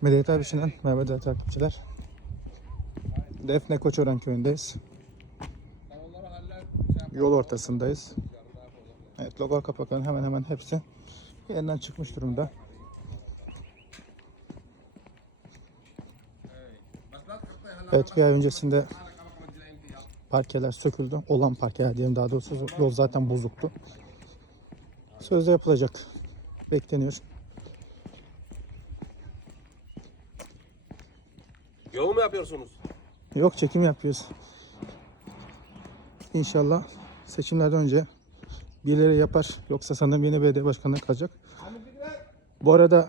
Medeniyet abisinden merhaba değerli takipçiler. Defne Koçören köyündeyiz. Yol ortasındayız. Evet logo kapakların hemen hemen hepsi yeniden çıkmış durumda. Evet bir ay öncesinde parkeler söküldü. Olan parkeler diyelim daha doğrusu yol zaten bozuktu. Sözde yapılacak. Bekleniyor. Yol mu yapıyorsunuz? Yok çekim yapıyoruz. İnşallah seçimlerden önce birileri yapar. Yoksa sanırım yeni belediye başkanlığı kalacak. Bu arada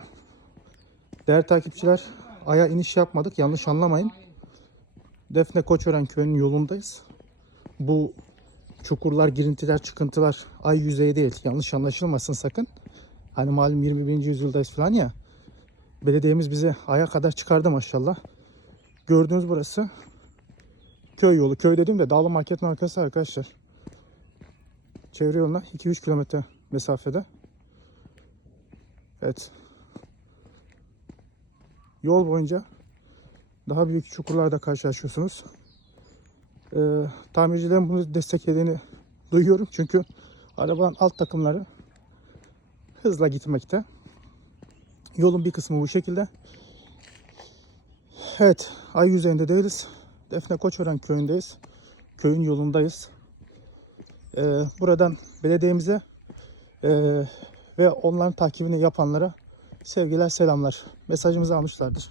değerli takipçiler aya iniş yapmadık. Yanlış anlamayın. Defne Koçören köyünün yolundayız. Bu çukurlar, girintiler, çıkıntılar ay yüzeyi değil. Yanlış anlaşılmasın sakın. Hani malum 21. yüzyıldayız falan ya. Belediyemiz bizi aya kadar çıkardı maşallah. Gördüğünüz burası köy yolu. Köy dediğim de Dağlı Market'in arkası arkadaşlar. Çevre yoluna 2-3 kilometre mesafede. Evet. Yol boyunca daha büyük çukurlarda karşılaşıyorsunuz. Ee, tamircilerin bunu desteklediğini duyuyorum. Çünkü arabanın alt takımları hızla gitmekte. Yolun bir kısmı bu şekilde. Evet, ay yüzeyinde değiliz. Defne Koçören köyündeyiz. Köyün yolundayız. Ee, buradan belediyemize ee, ve onların takibini yapanlara sevgiler, selamlar. Mesajımızı almışlardır.